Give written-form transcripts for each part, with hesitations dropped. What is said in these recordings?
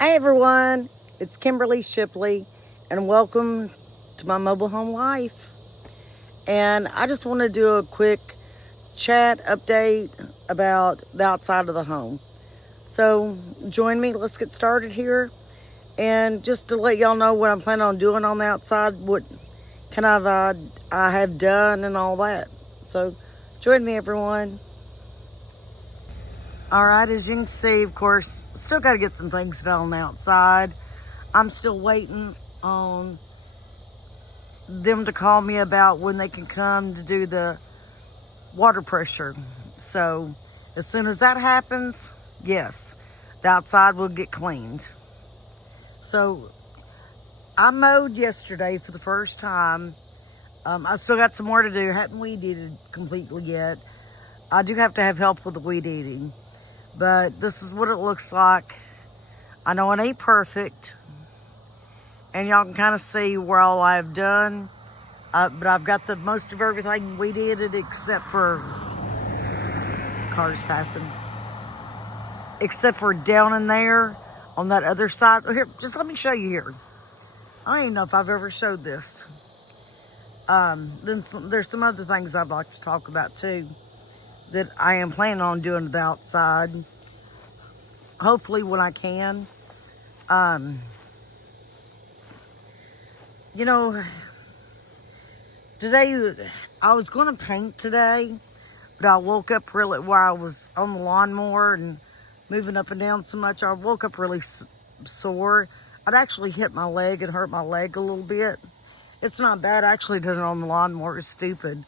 Hey everyone, it's Kimberly Shipley, and welcome to my mobile home life. And I just want to do a quick chat update about the outside of the home. So join me, let's get started here. And just to let y'all know what I'm planning on doing on the outside, what kind of I have done and all that. So join me everyone. All right, as you can see, of course, still got to get some things done on the outside. I'm still waiting on them to call me about when they can come to do the water pressure. So as soon as that happens, yes, the outside will get cleaned. So I mowed yesterday for the first time. I still got some more to do. Haven't weed eated completely yet. I do have to have help with the weed eating. But this is what it looks like. I know it ain't perfect. And y'all can kind of see where all I've done. But I've got the most of everything weed eated except for cars passing. Except for down in there on that other side. Here, just let me show you here. I don't even know if I've ever showed this. There's some other things I'd like to talk about too that I am planning on doing to the outside. Hopefully when I can. You know, today I was going to paint today, but I woke up really, while I was on the lawnmower and moving up and down so much, I woke up really sore. I'd actually hit my leg and hurt my leg a little bit. It's not bad. I actually did it on the lawnmower. It's stupid.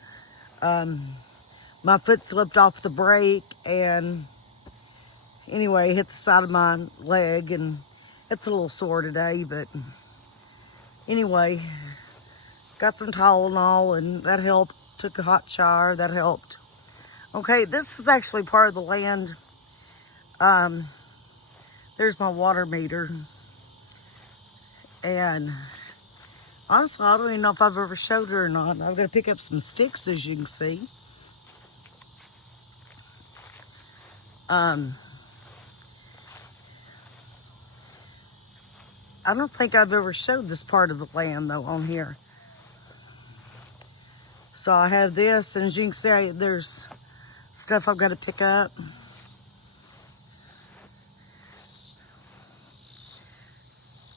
My foot slipped off the brake and anyway, hit the side of my leg and it's a little sore today, but anyway, got some Tylenol and that helped. Took a hot shower, that helped. Okay, this is actually part of the land. There's my water meter. And honestly, I don't even know if I've ever showed it or not. I've got to pick up some sticks, as you can see. I don't think I've ever showed this part of the land, though, on here. So I have this, and as you can see, there's stuff I've got to pick up.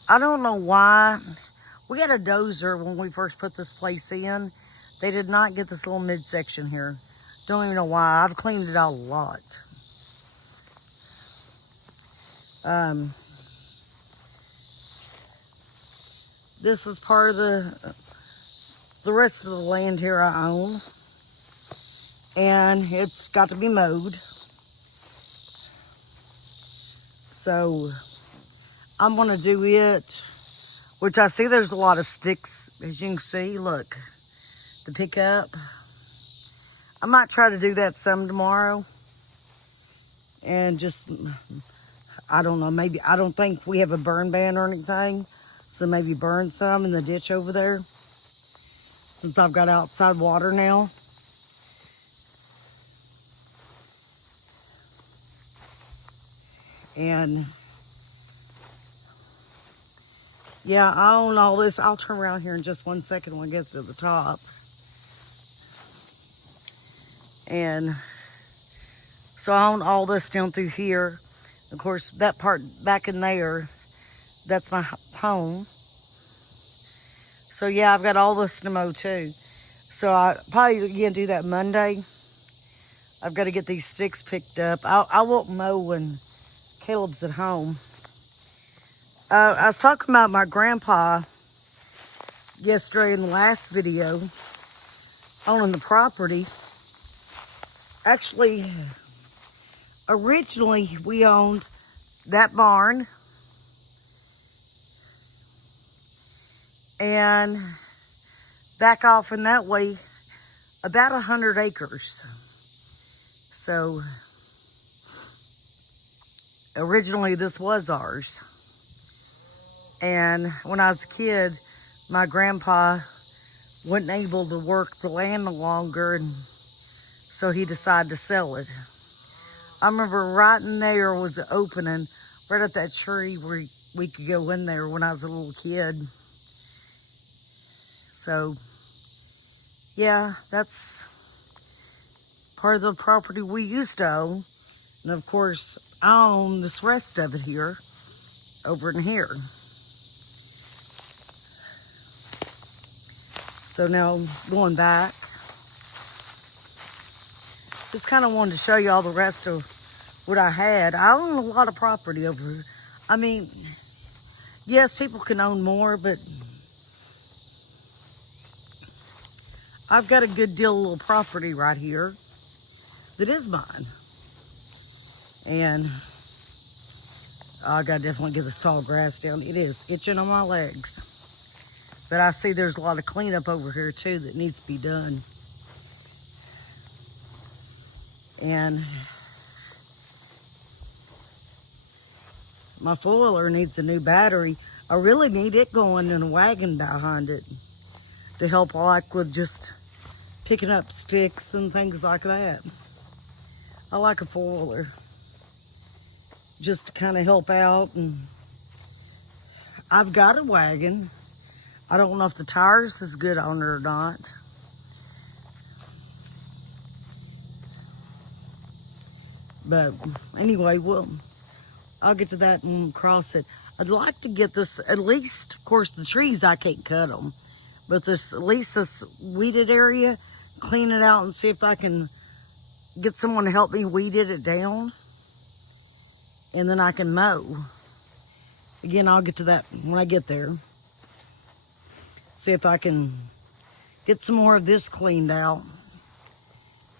I don't know why. We had a dozer when we first put this place in. They did not get this little midsection here. Don't even know why. I've cleaned it out a lot. This is part of the rest of the land here I own. And it's got to be mowed. So I'm going to do it, which I see there's a lot of sticks, as you can see, look, to pick up. I might try to do that some tomorrow. And just, I don't know, maybe, I don't think we have a burn ban or anything. So maybe burn some in the ditch over there. Since I've got outside water now. And yeah, I own all this. I'll turn around here in just 1 second when it gets to the top. And so I own all this down through here. Of course, that part back in there, that's my home. So yeah, I've got all this to mow too. So I probably again do that Monday. I've got to get these sticks picked up. I won't mow when Caleb's at home. I was talking about my grandpa yesterday in the last video, owning the property. Actually, originally we owned that barn and back off in that way about 100 acres. So originally this was ours. And when I was a kid, my grandpa wasn't able to work the land no longer, and so he decided to sell it. I remember right in there was an opening, right at that tree where we could go in there when I was a little kid. So, yeah, that's part of the property we used to own. And of course, I own this rest of it here, over in here. So now, going back, just kind of wanted to show you all the rest of what I had. I own a lot of property over here. I mean, yes, people can own more, but I've got a good deal of little property right here that is mine. And I gotta definitely get this tall grass down. It is itching on my legs. But I see there's a lot of cleanup over here too that needs to be done. And my foiler needs a new battery. I really need it going and a wagon behind it to help, like with just picking up sticks and things like that. I like a foiler just to kind of help out. And I've got a wagon. I don't know if the tires is good on it or not. But anyway, I'll get to that and cross it. I'd like to get this, at least, of course, the trees, I can't cut them. But this, at least this weeded area, clean it out and see if I can get someone to help me weed it down. And then I can mow. Again, I'll get to that when I get there. See if I can get some more of this cleaned out.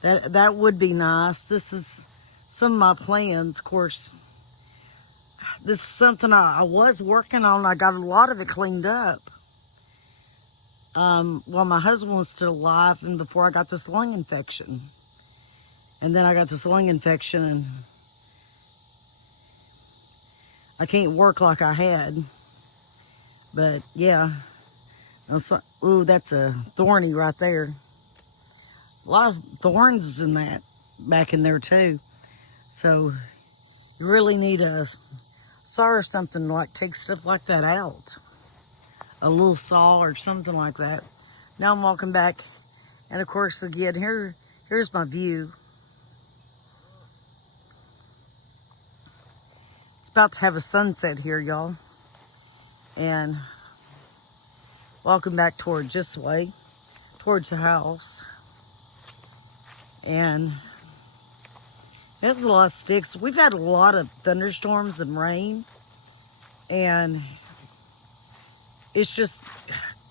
That would be nice. This is some of my plans, of course. This is something I was working on. I got a lot of it cleaned up while my husband was still alive and before I got this lung infection. And then I got this lung infection and I can't work like I had. But yeah. Ooh, that's a thorny right there. A lot of thorns in that, back in there too. So you really need a saw or something to like take stuff like that out. A little saw or something like that. Now I'm walking back, and of course again, here's my view. It's about to have a sunset here, y'all. And walking back towards this way, towards the house. And there's a lot of sticks. We've had a lot of thunderstorms and rain. And it's just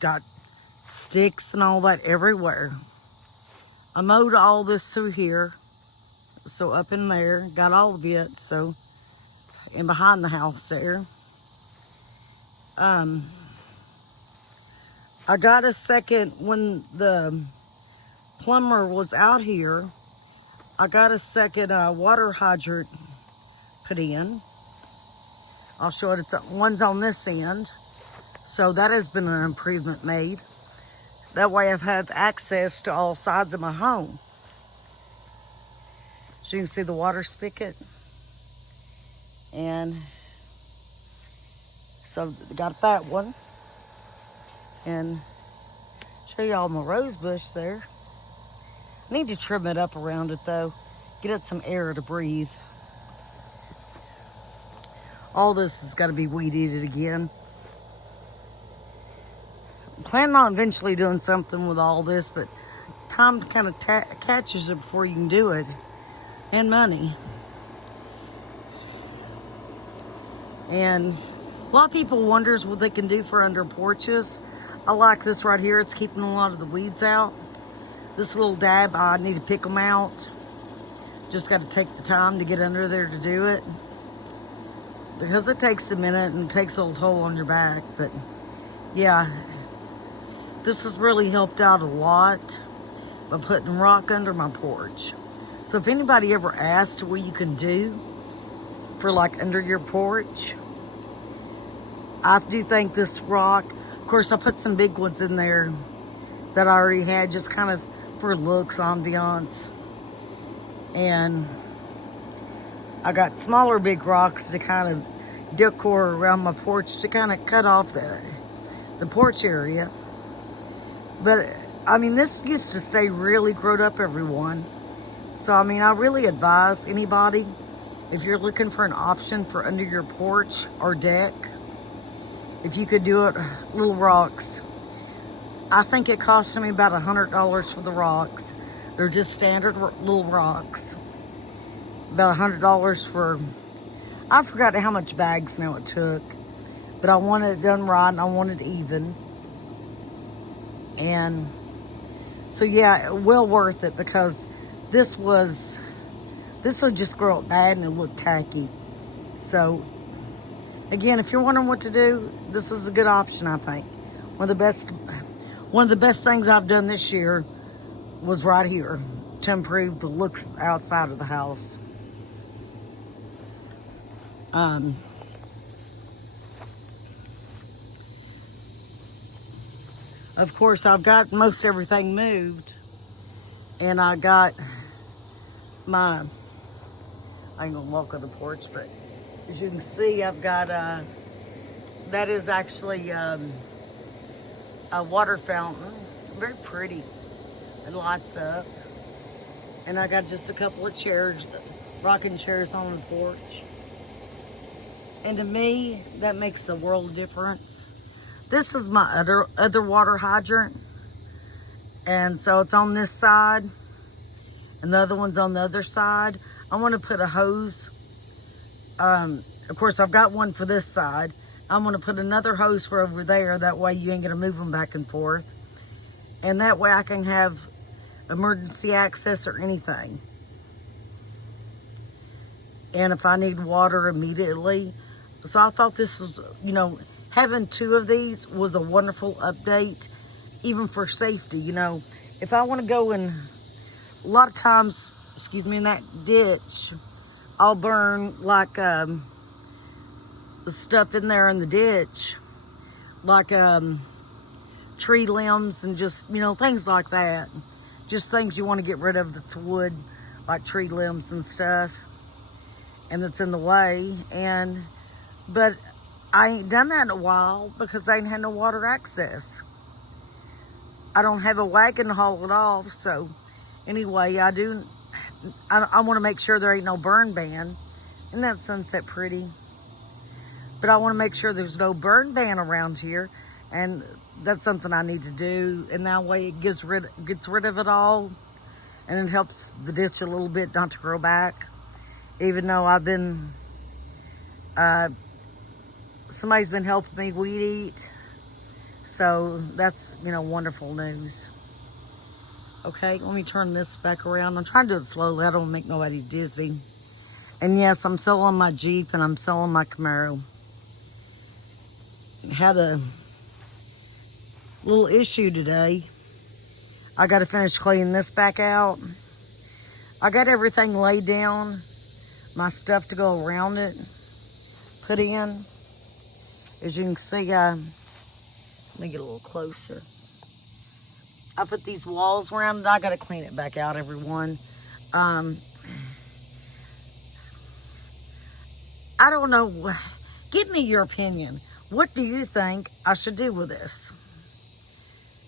got sticks and all that everywhere. I mowed all this through here. So up in there, got all of it. So, and behind the house there. I got a second, when the plumber was out here, I got a second water hydrant put in. I'll show it. One's on this end. So that has been an improvement made. That way I've had access to all sides of my home. So you can see the water spigot. And so got that one. And show y'all my rose bush there. Need to trim it up around it though. Get it some air to breathe. All this has got to be weed eated again. I'm planning on eventually doing something with all this, but time kind of catches it before you can do it. And money. And a lot of people wonders what they can do for under porches. I like this right here. It's keeping a lot of the weeds out. This little dab, I need to pick them out. Just got to take the time to get under there to do it. Because it takes a minute and it takes a little toll on your back. But yeah, this has really helped out a lot by putting rock under my porch. So if anybody ever asked what you can do for like under your porch, I do think this rock, of course I put some big ones in there that I already had just kind of for looks, ambiance. And I got smaller big rocks to kind of decor around my porch to kind of cut off the porch area. But I mean, this used to stay really grown up, everyone. So I mean, I really advise anybody, if you're looking for an option for under your porch or deck, if you could do it, little rocks. I think it cost me about $100 for the rocks. They're just standard little rocks. About $100 for, I forgot how much bags now it took, but I wanted it done right and I wanted it even. And so yeah, well worth it, because this would just grow up bad and it looked tacky. So again, if you're wondering what to do, this is a good option, I think. One of the best things I've done this year was right here to improve the look outside of the house. Of course, I've got most everything moved, and I got my, I ain't gonna walk on the porch, but as you can see, I've got that is actually a water fountain, very pretty. It lights up, and I got just a couple of chairs, rocking chairs on the porch. And to me, that makes the world of difference. This is my other water hydrant. And so it's on this side, and the other one's on the other side. I want to put a hose. Of course, I've got one for this side. I'm going to put another hose for over there. That way you ain't going to move them back and forth. And that way I can have emergency access or anything. And if I need water immediately. So I thought this was, having two of these was a wonderful update, even for safety. If I want to go in, a lot of times, in that ditch, I'll burn like the stuff in there in the ditch, like tree limbs and just, things like that. Just things you want to get rid of that's wood, like tree limbs and stuff, and that's in the way. But I ain't done that in a while because I ain't had no water access. I don't have a wagon to haul it off, so anyway, I want to make sure there ain't no burn ban. Isn't that sunset pretty? But I want to make sure there's no burn ban around here, and that's something I need to do. And that way it gets rid of it all, and it helps the ditch a little bit not to grow back. Even though I've been, somebody's been helping me weed eat, so that's wonderful news. Okay, let me turn this back around. I'm trying to do it slowly. I don't make nobody dizzy. And yes, I'm selling my Jeep and I'm selling my Camaro. Had a little issue today. I got to finish cleaning this back out. I got everything laid down, my stuff to go around it, put in. As you can see, let me get a little closer. I put these walls around it. I got to clean it back out, everyone. I don't know. Give me your opinion. What do you think I should do with this?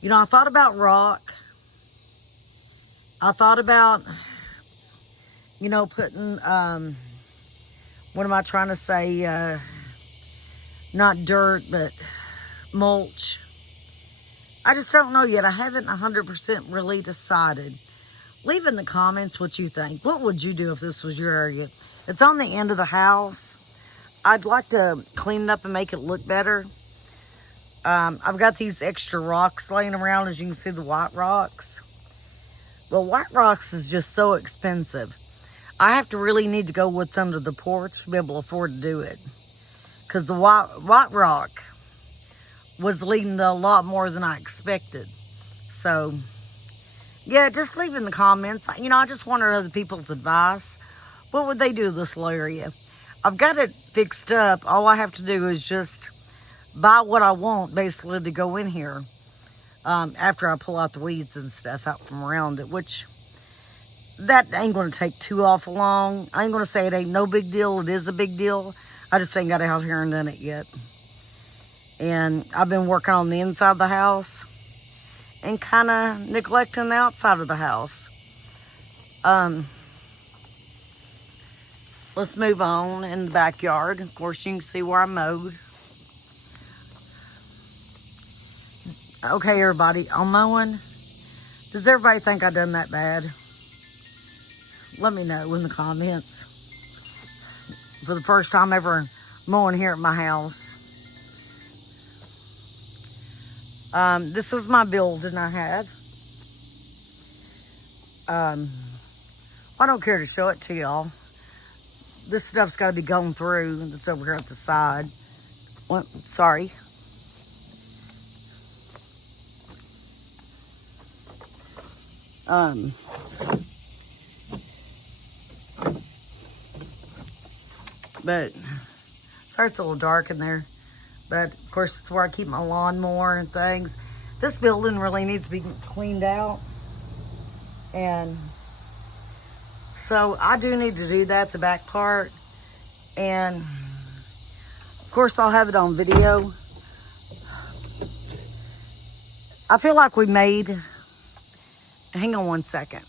I thought about rock. I thought about, putting, what am I trying to say? Not dirt, but mulch. I just don't know yet. I haven't 100% really decided. Leave in the comments what you think. What would you do if this was your area? It's on the end of the house. I'd like to clean it up and make it look better. I've got these extra rocks laying around, as you can see, the white rocks. Well, white rocks is just so expensive. I have to really need to go what's under the porch to be able to afford to do it. Because the white rock was leading to a lot more than I expected. So, yeah, just leave in the comments. I just wanted other people's advice. What would they do to this little area? I've got it fixed up. All I have to do is just buy what I want, basically, to go in here after I pull out the weeds and stuff out from around it, which that ain't going to take too awful long. I ain't going to say it ain't no big deal. It is a big deal. I just ain't got out here and done it yet. And I've been working on the inside of the house and kind of neglecting the outside of the house. Let's move on in the backyard. Of course, you can see where I mowed. Okay, everybody, I'm mowing. Does everybody think I done that bad? Let me know in the comments. For the first time ever mowing here at my house. This is my building I had. I don't care to show it to y'all. This stuff's got to be going through. That's over here at the side. Sorry. But sorry it's a little dark in there. But of course it's where I keep my lawnmower and things. This building really needs to be cleaned out. And so I do need to do that, the back part. And of course I'll have it on video. I feel like we made, hang on one second.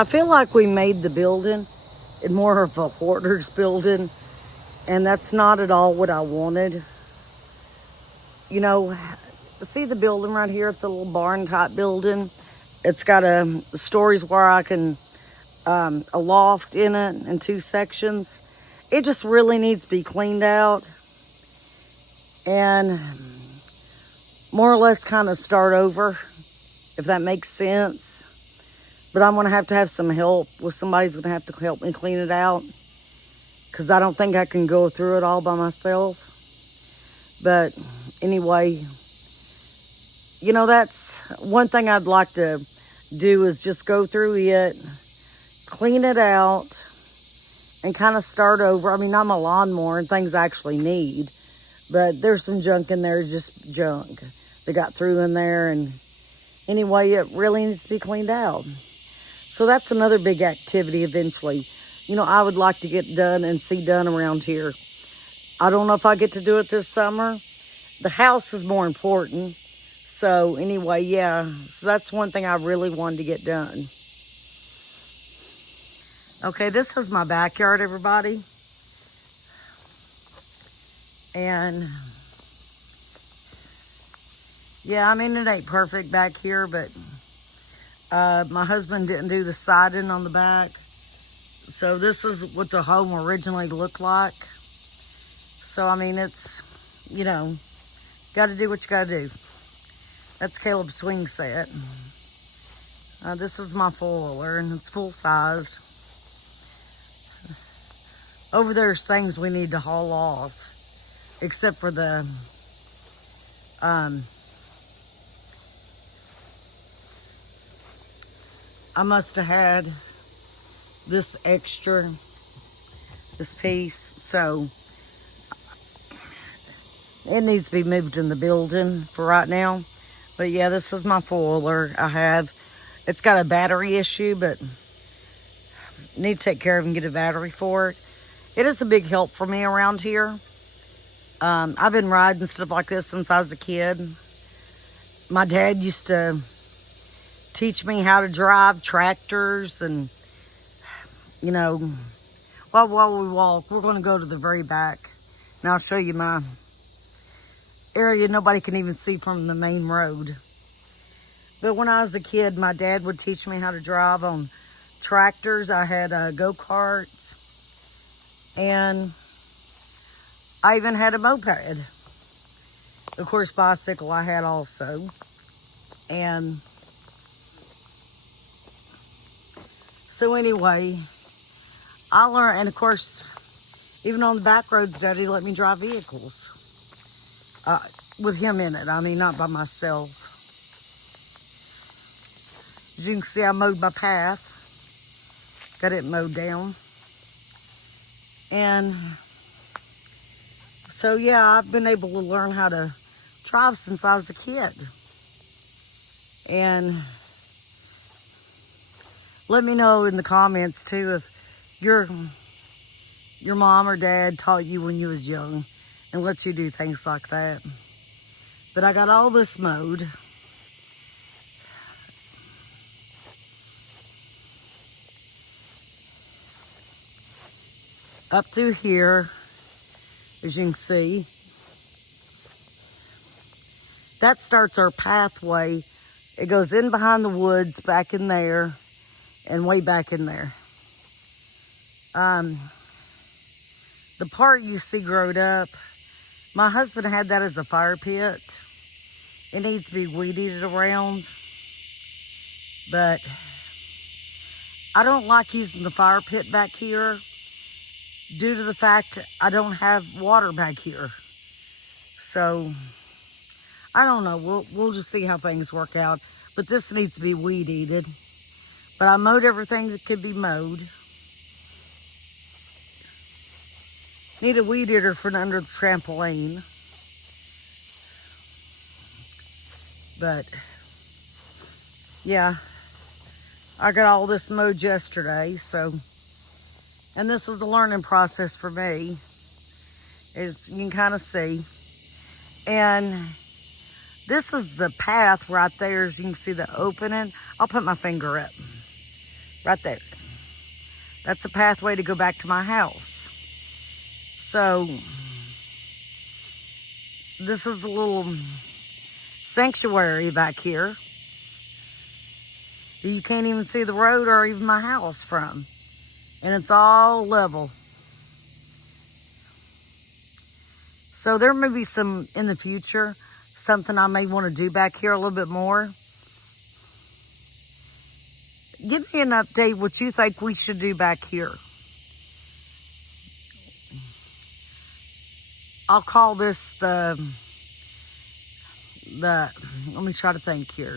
I feel like we made the building more of a hoarder's building, and that's not at all what I wanted. You know, see the building right here? It's a little barn type building. It's got stories where I can, a loft in it and 2 sections. It just really needs to be cleaned out and more or less kind of start over, if that makes sense. But I'm going to have some help. Somebody's going to have to help me clean it out. Because I don't think I can go through it all by myself. But anyway, you know, that's one thing I'd like to do is just go through it, clean it out, and kind of start over. I mean, I'm a lawnmower and things I actually need. But there's some junk in there, just junk. They got through in there. And anyway, it really needs to be cleaned out. So that's another big activity eventually. You know, I would like to get done and see done around here. I don't know if I get to do it this summer. The house is more important. So anyway, yeah. So that's one thing I really wanted to get done. Okay, this is my backyard, everybody. And yeah, I mean, it ain't perfect back here, but my husband didn't do the siding on the back. So this is what the home originally looked like. So, I mean, it's, you know, got to do what you got to do. That's Caleb's swing set. This is my four-wheeler, and it's full-sized. Over there's things we need to haul off, except for the, I must have had this extra, this piece, so it needs to be moved in the building for right now. But yeah, this is my four-wheeler I have. It's got a battery issue, but need to take care of and get a battery for it. It is a big help for me around here. I've been riding stuff like this since I was a kid. My dad used to teach me how to drive tractors, and you know, while we walk, we're going to go to the very back, and I'll show you my area nobody can even see from the main road. But when I was a kid, my dad would teach me how to drive on tractors. I had go-karts, and I even had a moped. Of course, bicycle I had also. And so anyway, I learned, and of course, even on the back roads, Daddy let me drive vehicles. With him in it, I mean, not by myself. As you can see, I mowed my path. Got it mowed down. And so, yeah, I've been able to learn how to drive since I was a kid. And let me know in the comments, too, if your mom or dad taught you when you was young and lets you do things like that. But I got all this mowed. Up through here, as you can see, that starts our pathway. It goes in behind the woods, back in there, and way back in there. The part you see growed up, my husband had that as a fire pit. It needs to be weeded around, but I don't like using the fire pit back here due to the fact I don't have water back here. So I don't know. We'll just see how things work out. But this needs to be weed eated. But I mowed everything that could be mowed. Need a weed eater for under the trampoline. But yeah, I got all this mowed yesterday. So, and this was a learning process for me, as you can kind of see. And this is the path right there. As you can see the opening. I'll put my finger up. Right there. That's the pathway to go back to my house. So, this is a little sanctuary back here. You can't even see the road or even my house from. And it's all level. So there may be some in the future, something I may want to do back here a little bit more. Give me an update what you think we should do back here. I'll call this the let me try to think here.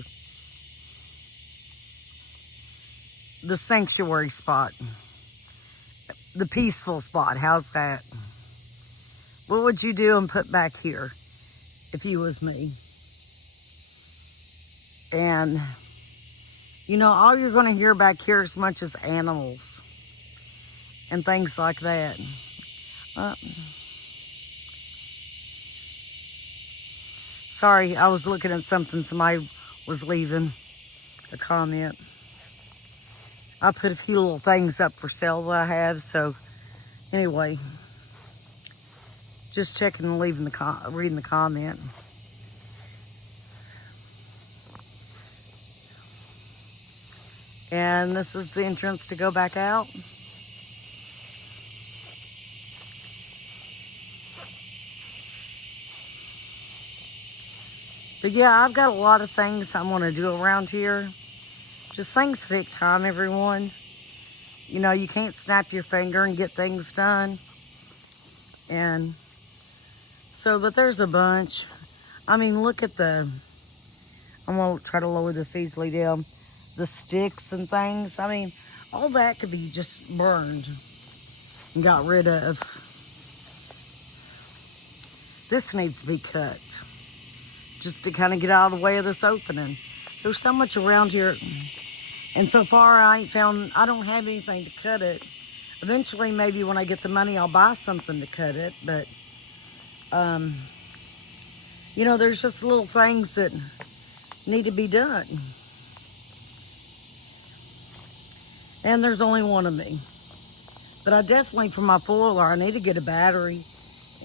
The sanctuary spot. The peaceful spot. How's that? What would you do and put back here if you was me? And, you know, all you're going to hear back here as much as animals and things like that. Sorry, I was looking at something. Somebody was leaving a comment. I put a few little things up for sale that I have. So, anyway, just checking and reading the comment. And this is the entrance to go back out. But yeah, I've got a lot of things I want to do around here. Just things that take time, everyone. You know, you can't snap your finger and get things done. And so, but there's a bunch. I mean, look at I'm going to try to lower this easily down. The sticks and things. I mean, all that could be just burned and got rid of. This needs to be cut. Just to kind of get out of the way of this opening. There's so much around here. And so far, I don't have anything to cut it. Eventually, maybe when I get the money, I'll buy something to cut it. But, you know, there's just little things that need to be done. And there's only one of me. But I definitely, for my foiler, I need to get a battery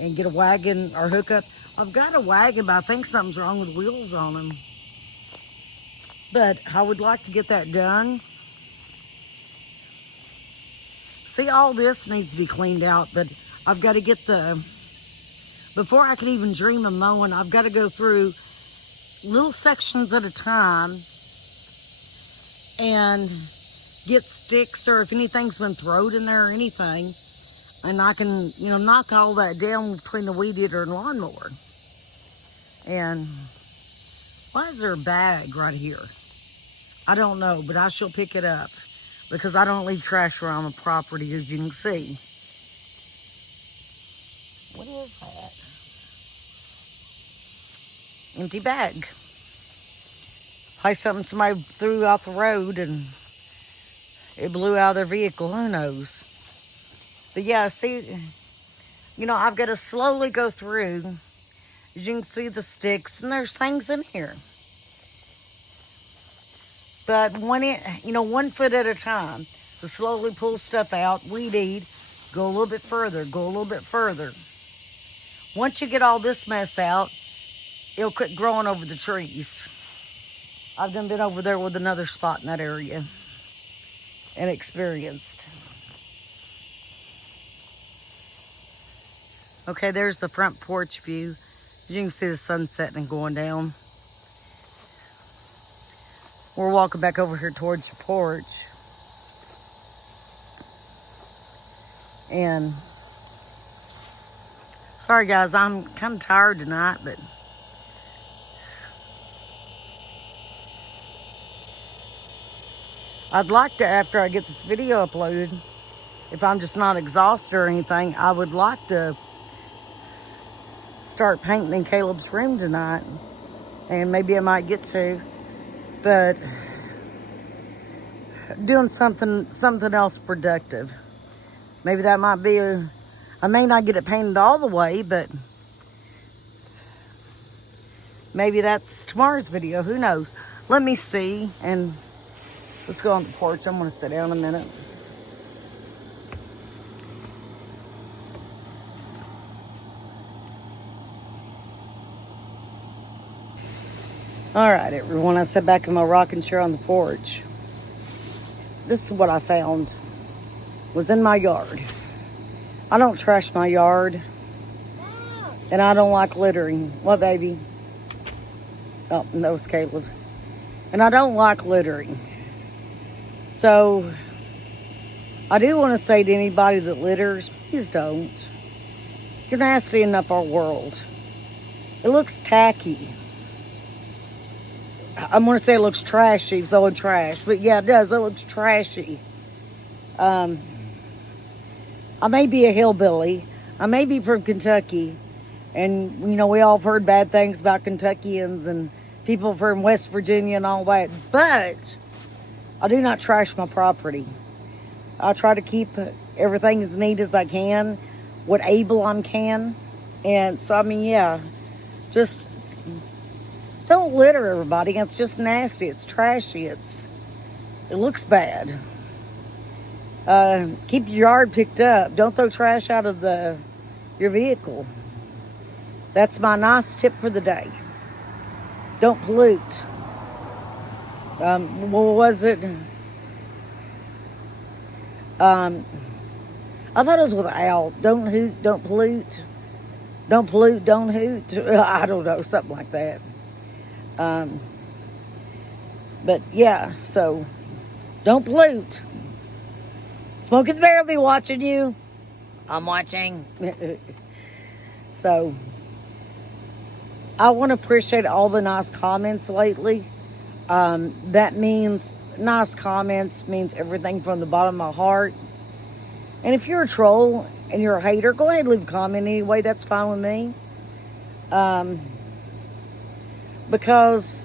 and get a wagon or hook up. I've got a wagon, but I think something's wrong with wheels on them. But I would like to get that done. See, all this needs to be cleaned out, but I've got to get before I can even dream of mowing, I've got to go through little sections at a time and get sticks, or if anything's been thrown in there or anything, and I can, you know, knock all that down between the weed eater and lawnmower. And why is there a bag right here? I don't know, but I shall pick it up because I don't leave trash around the property, as you can see. What is that? Empty bag. Probably something somebody threw off the road and it blew out of their vehicle. Who knows? But yeah, see, I've got to slowly go through. As you can see the sticks, and there's things in here. But one foot at a time. To slowly pull stuff out, weed eat, go a little bit further, go a little bit further. Once you get all this mess out, it'll quit growing over the trees. I've done been over there with another spot in that area and experienced. Okay, there's the front porch view. You can see the sun setting and going down. We're walking back over here towards the porch. And sorry guys, I'm kind of tired tonight, but I'd like to, after I get this video uploaded, if I'm just not exhausted or anything, I would like to start painting in Caleb's room tonight. And maybe I might get to, but doing something else productive. Maybe that might be I may not get it painted all the way, but maybe that's tomorrow's video. Who knows? Let me see. And let's go on the porch. I'm going to sit down a minute. All right, everyone. I sat back in my rocking chair on the porch. This is what I found. Was in my yard. I don't trash my yard. And I don't like littering. What, baby? Oh, that was Caleb. And I don't like littering. So, I do want to say to anybody that litters, please don't. You're nasty enough our world. It looks tacky. I'm going to say it looks trashy, throwing trash. But yeah, it does. It looks trashy. I may be a hillbilly. I may be from Kentucky. And, we all have heard bad things about Kentuckians and people from West Virginia and all that. But I do not trash my property. I try to keep everything as neat as I can, what able I can. And so, yeah, just don't litter, everybody. It's just nasty. It's trashy. It looks bad. Keep your yard picked up. Don't throw trash out of your vehicle. That's my nice tip for the day. Don't pollute. What was it? I thought it was with Al. Don't hoot, don't pollute. Don't pollute, don't hoot. I don't know, something like that. But yeah, so don't pollute. Smokey the Bear will be watching you. I'm watching. So, I want to appreciate all the nice comments lately. That means, nice comments means everything from the bottom of my heart. And if you're a troll and you're a hater, go ahead and leave a comment anyway. That's fine with me. Because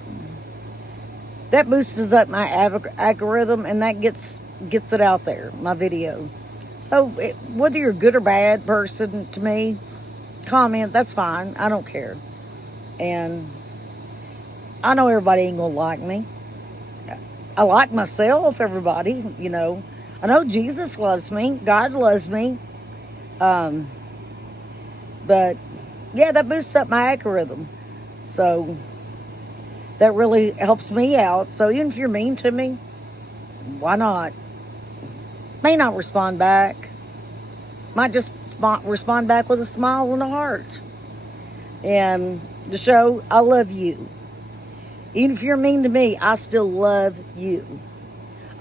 that boosts up my algorithm and that gets it out there, my video. So whether you're a good or bad person to me, comment, that's fine. I don't care. And I know everybody ain't gonna like me. I like myself, everybody, I know Jesus loves me. God loves me. But yeah, that boosts up my algorithm. So that really helps me out. So even if you're mean to me, why not? May not respond back. Might just respond back with a smile and a heart. And to show I love you. Even if you're mean to me, I still love you.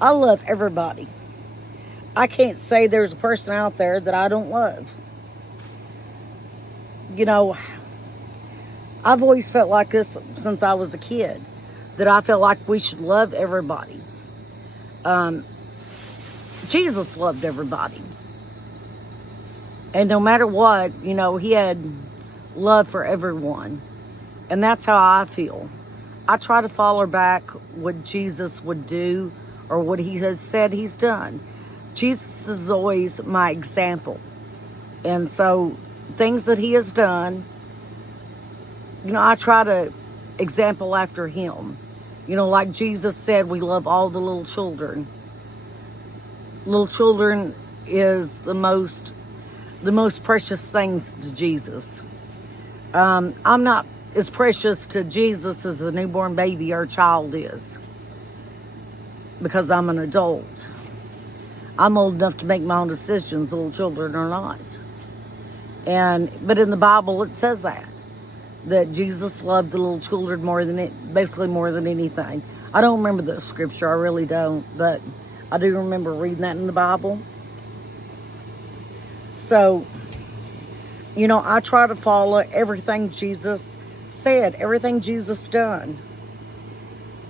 I love everybody. I can't say there's a person out there that I don't love. I've always felt like this since I was a kid. That I felt like we should love everybody. Jesus loved everybody. And no matter what, he had love for everyone. And that's how I feel. I try to follow back what Jesus would do or what he has said he's done. Jesus is always my example. And so things that he has done, I try to example after him. Like Jesus said, we love all the little children. Little children is the most precious things to Jesus. I'm not as precious to Jesus as a newborn baby or child is, because I'm an adult. I'm old enough to make my own decisions. Little children are not. But in the Bible it says that Jesus loved the little children basically more than anything. I don't remember the scripture, I really don't, but I do remember reading that in the Bible. So, I try to follow everything Jesus said, everything Jesus done.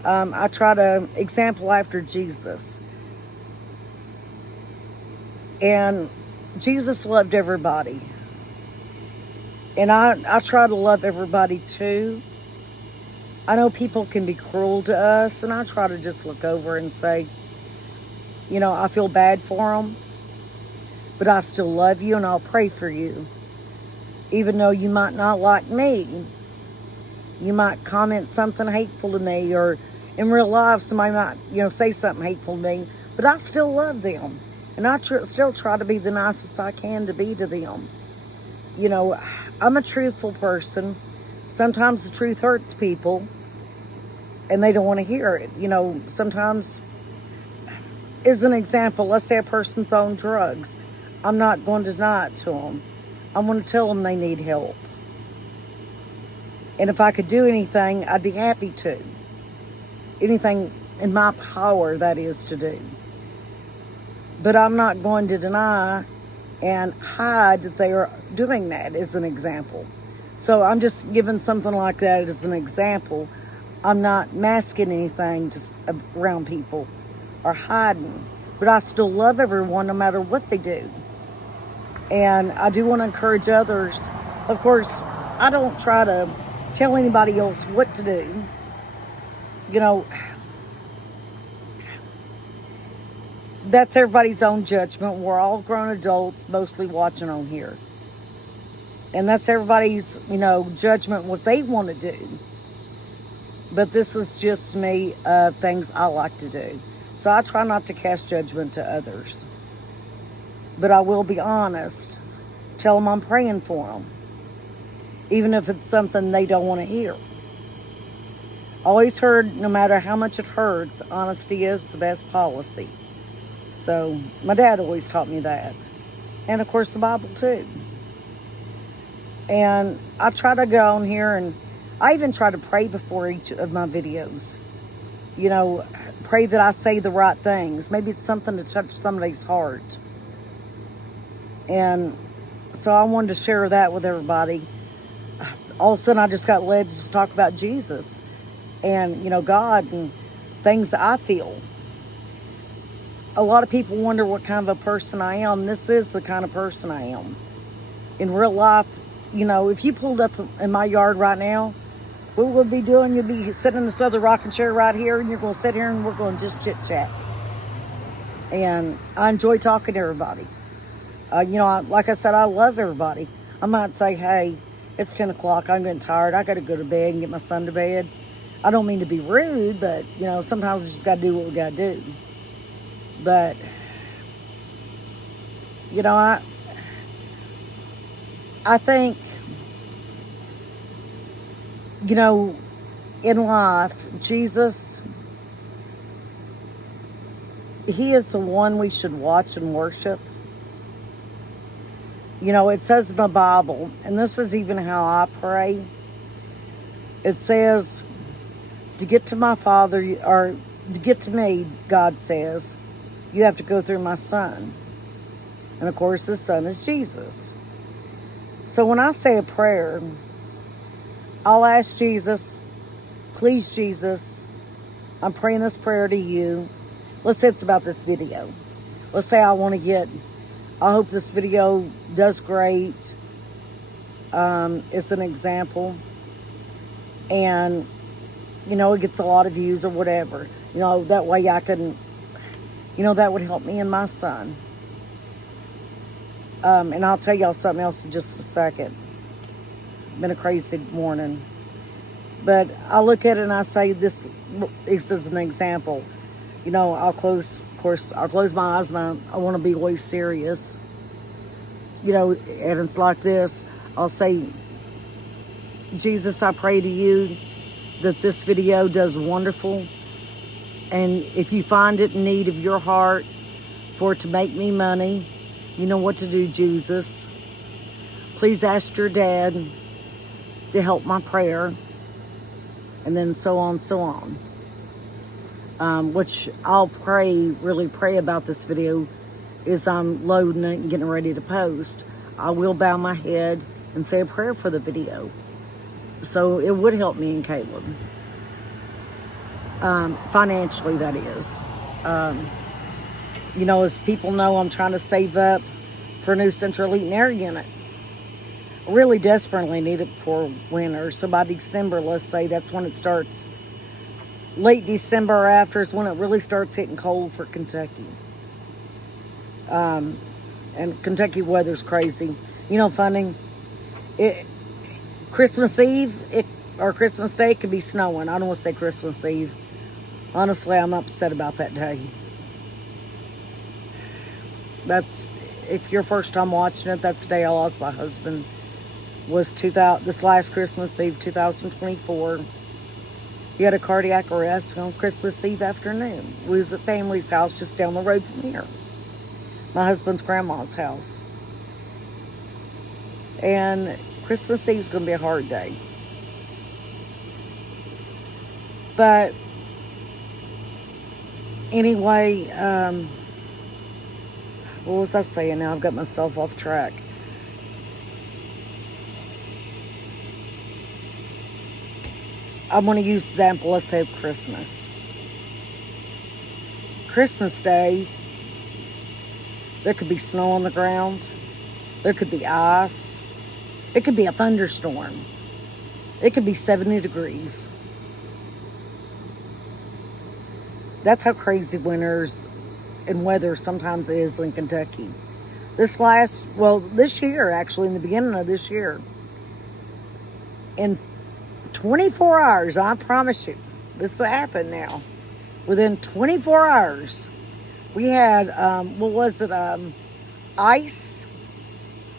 I try to example after Jesus. And Jesus loved everybody. And I try to love everybody too. I know people can be cruel to us, and I try to just look over and say, I feel bad for them, but I still love you and I'll pray for you. Even though you might not like me, you might comment something hateful to me, or in real life somebody might, say something hateful to me, but I still love them. And I still try to be the nicest I can to be to them. I'm a truthful person. Sometimes the truth hurts people, and they don't want to hear it. Sometimes, as an example, let's say a person's on drugs. I'm not going to deny it to them. I'm going to tell them they need help. And if I could do anything, I'd be happy to. Anything in my power, that is, to do. But I'm not going to deny and hide that they are doing that, as an example. So I'm just giving something like that as an example. I'm not masking anything around people or hiding. But I still love everyone no matter what they do. And I do want to encourage others. Of course, I don't try to tell anybody else what to do. That's everybody's own judgment. We're all grown adults, mostly watching on here. And that's everybody's, judgment, what they want to do. But this is just me, things I like to do. So I try not to cast judgment to others. But I will be honest. Tell them I'm praying for them. Even if it's something they don't want to hear. Always heard, no matter how much it hurts, honesty is the best policy. So my dad always taught me that. And of course the Bible too. And I try to go on here, and I even try to pray before each of my videos. Pray that I say the right things. Maybe it's something to touch somebody's heart. And so I wanted to share that with everybody. All of a sudden I just got led to talk about Jesus and, God and things that I feel. A lot of people wonder what kind of a person I am. This is the kind of person I am. In real life, if you pulled up in my yard right now, what we'll be doing, you'll be sitting in this other rocking chair right here, and you're going to sit here and we're going to just chit chat. And I enjoy talking to everybody. Like I said, I love everybody. I might say, hey, it's 10 o'clock, I'm getting tired, I got to go to bed and get my son to bed. I don't mean to be rude, but, sometimes we just got to do what we got to do. But, I think, in life, Jesus, he is the one we should watch and worship. It says in the Bible, and this is even how I pray. It says, to get to my Father, or to get to me, God says, you have to go through my Son. And of course, his Son is Jesus. So when I say a prayer, I'll ask Jesus, please Jesus, I'm praying this prayer to you. Let's say it's about this video. Let's say I hope this video does great. It's an example. And, it gets a lot of views or whatever. That way I can That would help me and my son. And I'll tell y'all something else in just a second. Been a crazy morning. But I look at it and I say this is an example. I'll close my eyes and I want to be always serious. And it's like this. I'll say, Jesus, I pray to you that this video does wonderful. And if you find it in need of your heart for it to make me money, you know what to do, Jesus. Please ask your dad to help my prayer. And then so on, so on. Which I'll really pray about this video is I'm loading it and getting ready to post. I will bow my head and say a prayer for the video. So it would help me and Caleb. Financially, that is. As people know, I'm trying to save up for a new central heating air unit. I really desperately need it for winter. So by December, let's say, that's when it starts. Late December or after is when it really starts hitting cold for Kentucky. And Kentucky weather's crazy. Funny, Christmas Eve or Christmas Day, it could be snowing. I don't want to say Christmas Eve. Honestly, I'm upset about that day. If you're first time watching it, that's the day I lost my husband. Was this last Christmas Eve, 2024. He had a cardiac arrest on Christmas Eve afternoon. We was at family's house just down the road from here. My husband's grandma's house. And Christmas Eve's going to be a hard day. But anyway, what was I saying now? I've got myself off track. I want to use the example, let's say, of Christmas. Christmas Day, there could be snow on the ground. There could be ice. It could be a thunderstorm. It could be 70 degrees. That's how crazy winters and weather sometimes is in Kentucky. This year, actually, in the beginning of this year, in 24 hours, I promise you, this will happen now. Within 24 hours, we had, ice.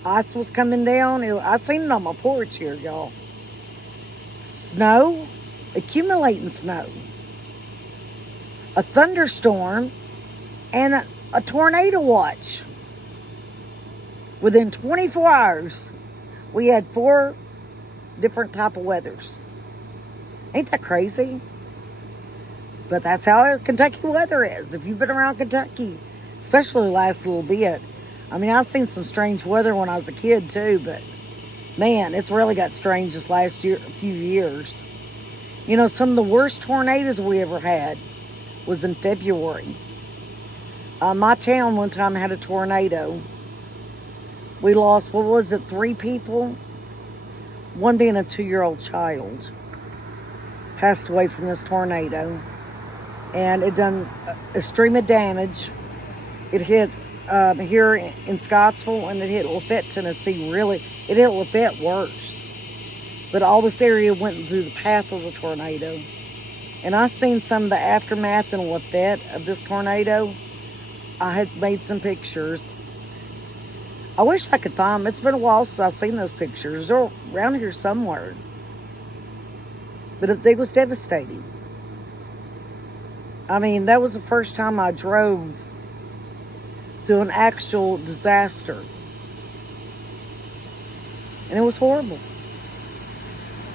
Ice was coming down. I seen it on my porch here, y'all. Snow, accumulating snow. A thunderstorm and a tornado watch. Within 24 hours, we had 4 different type of weathers. Ain't that crazy? But that's how Kentucky weather is. If you've been around Kentucky, especially the last little bit. I've seen some strange weather when I was a kid too, but man, it's really got strange this last few years. Some of the worst tornadoes we ever had was in February. My town one time had a tornado. We lost, 3 people? One being a 2-year-old child. Passed away from this tornado. And it done extreme damage. It hit here in Scottsville, and it hit Lafayette, Tennessee. Really, it hit Lafayette worse. But all this area went through the path of the tornado. And I seen some of the aftermath in Lafayette of this tornado. I had made some pictures. I wish I could find them. It's been a while since I've seen those pictures. They're around here somewhere. But it was devastating. That was the first time I drove through an actual disaster. And it was horrible.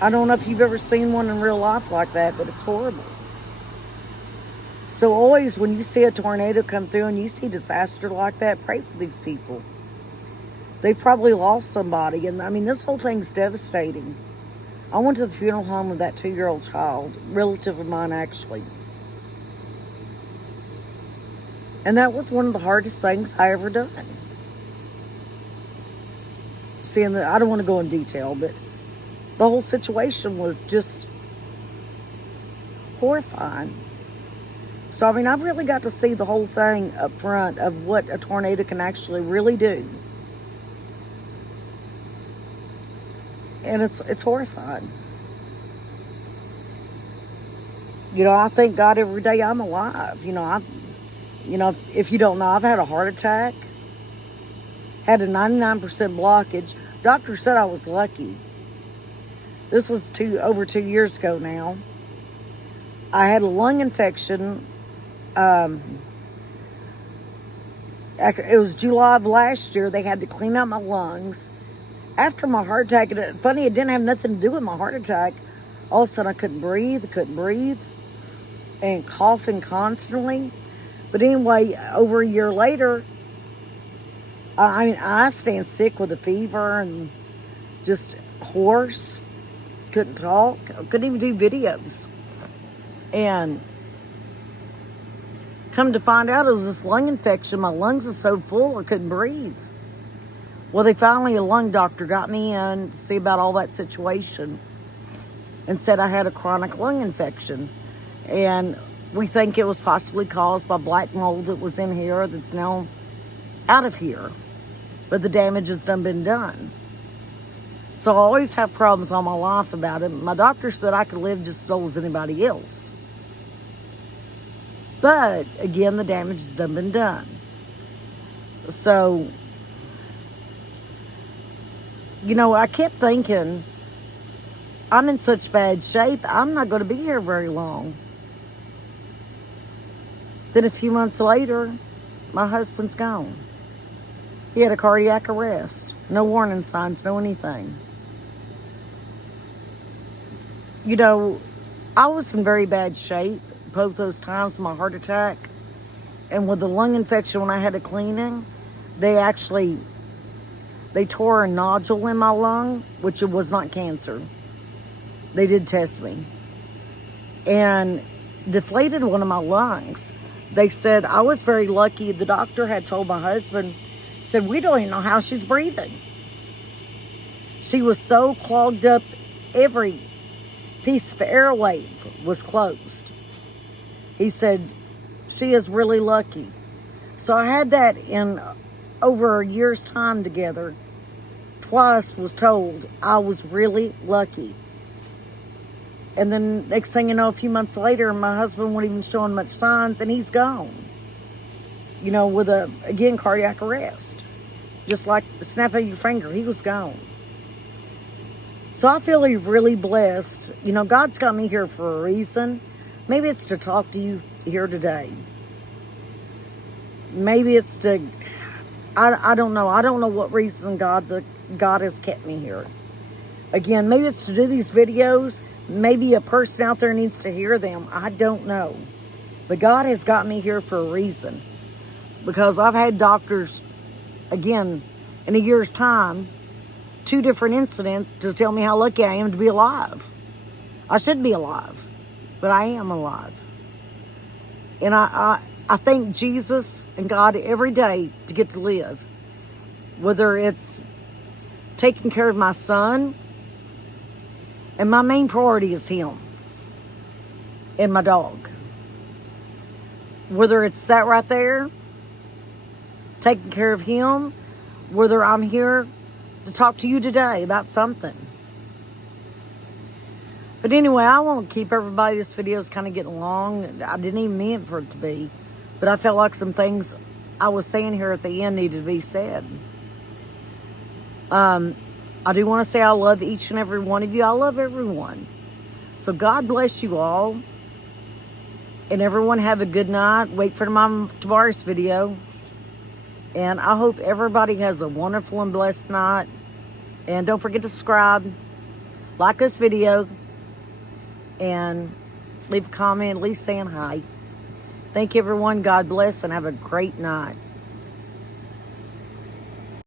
I don't know if you've ever seen one in real life like that, but it's horrible. So always when you see a tornado come through and you see disaster like that, pray for these people. They've probably lost somebody. And this whole thing's devastating. I went to the funeral home of that 2-year-old child, relative of mine actually. And that was one of the hardest things I ever done. Seeing that, I don't want to go in detail, but the whole situation was just horrifying. So, I mean, I've really got to see the whole thing up front of what a tornado can actually really do. And it's horrifying. You know, I thank God every day I'm alive. You know, if you don't know, I've had a heart attack, had a 99% blockage. Doctor said I was lucky. This was over 2 years ago now. I had a lung infection. It was July of last year. They had to clean out my lungs. After my heart attack, funny, it didn't have nothing to do with my heart attack. All of a sudden, I couldn't breathe, and coughing constantly. But anyway, over a year later, I stand sick with a fever and just hoarse. Couldn't talk. Couldn't even do videos. And come to find out, it was this lung infection. My lungs were so full, I couldn't breathe. Well, a lung doctor got me in to see about all that situation and said I had a chronic lung infection. And we think it was possibly caused by black mold that was in here that's now out of here. But the damage has been done. So I always have problems all my life about it. My doctor said I could live just as old as anybody else. But, again, the damage has been done. So, you know, I kept thinking, I'm in such bad shape, I'm not going to be here very long. Then a few months later, my husband's gone. He had a cardiac arrest. No warning signs, no anything. You know, I was in very bad shape both those times, my heart attack. And with the lung infection, when I had a cleaning, they tore a nodule in my lung, which it was not cancer. They did test me. And deflated one of my lungs. They said I was very lucky. The doctor had told my husband, said, we don't even know how she's breathing. She was so clogged up, every piece of airway was closed. He said, she is really lucky. So I had that in over a year's time together. Twice was told I was really lucky. And then next thing you know, a few months later, my husband wasn't even showing much signs, and he's gone. You know, with again, cardiac arrest. Just like the snap of your finger, he was gone. So I feel really blessed. You know, God's got me here for a reason. Maybe it's to talk to you here today. Maybe it's to, I don't know. I don't know what reason God has kept me here. Again, maybe it's to do these videos. Maybe a person out there needs to hear them. I don't know. But God has got me here for a reason. Because I've had doctors, again, in a year's time, 2 different incidents to tell me how lucky I am to be alive. I should be alive, but I am alive. And I thank Jesus and God every day to get to live. Whether it's taking care of my son, and my main priority is him and my dog. Whether it's that right there, taking care of him, whether I'm here to talk to you today about something. But anyway, I won't keep everybody. This video is kind of getting long. I didn't even mean for it to be. But I felt like some things I was saying here at the end needed to be said. I do want to say I love each and every one of you. I love everyone. So God bless you all. And everyone have a good night. Wait for tomorrow's video. And I hope everybody has a wonderful and blessed night. And don't forget to subscribe. Like this video. And leave a comment, at least saying hi. Thank you, everyone. God bless and have a great night.